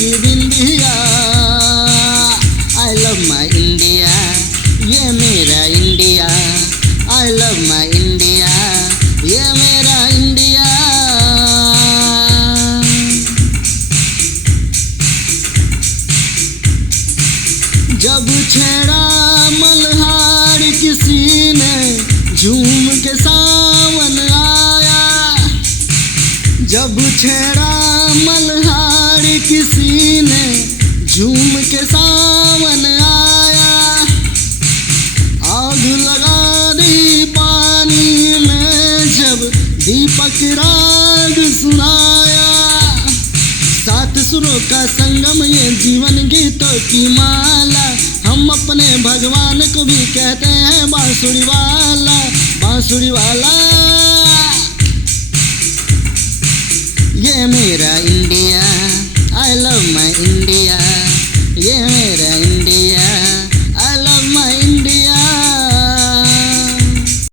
की बिंदिया। I love my India, ये मेरा India. I love my India, ये मेरा इंडिया। जब छेड़ा मल्हार किसी ने झूम के सावन आया। जब छेड़ा मल्हार किसी ने झूम के सावन आया। आग लगा दी पानी में जब दीपक राग सुनाया। सात सुरों का संगम ये जीवन गीतों की माला। हम अपने भगवान को भी कहते हैं बांसुरी वाला, बांसुरी वाला। ये मेरा इंडिया।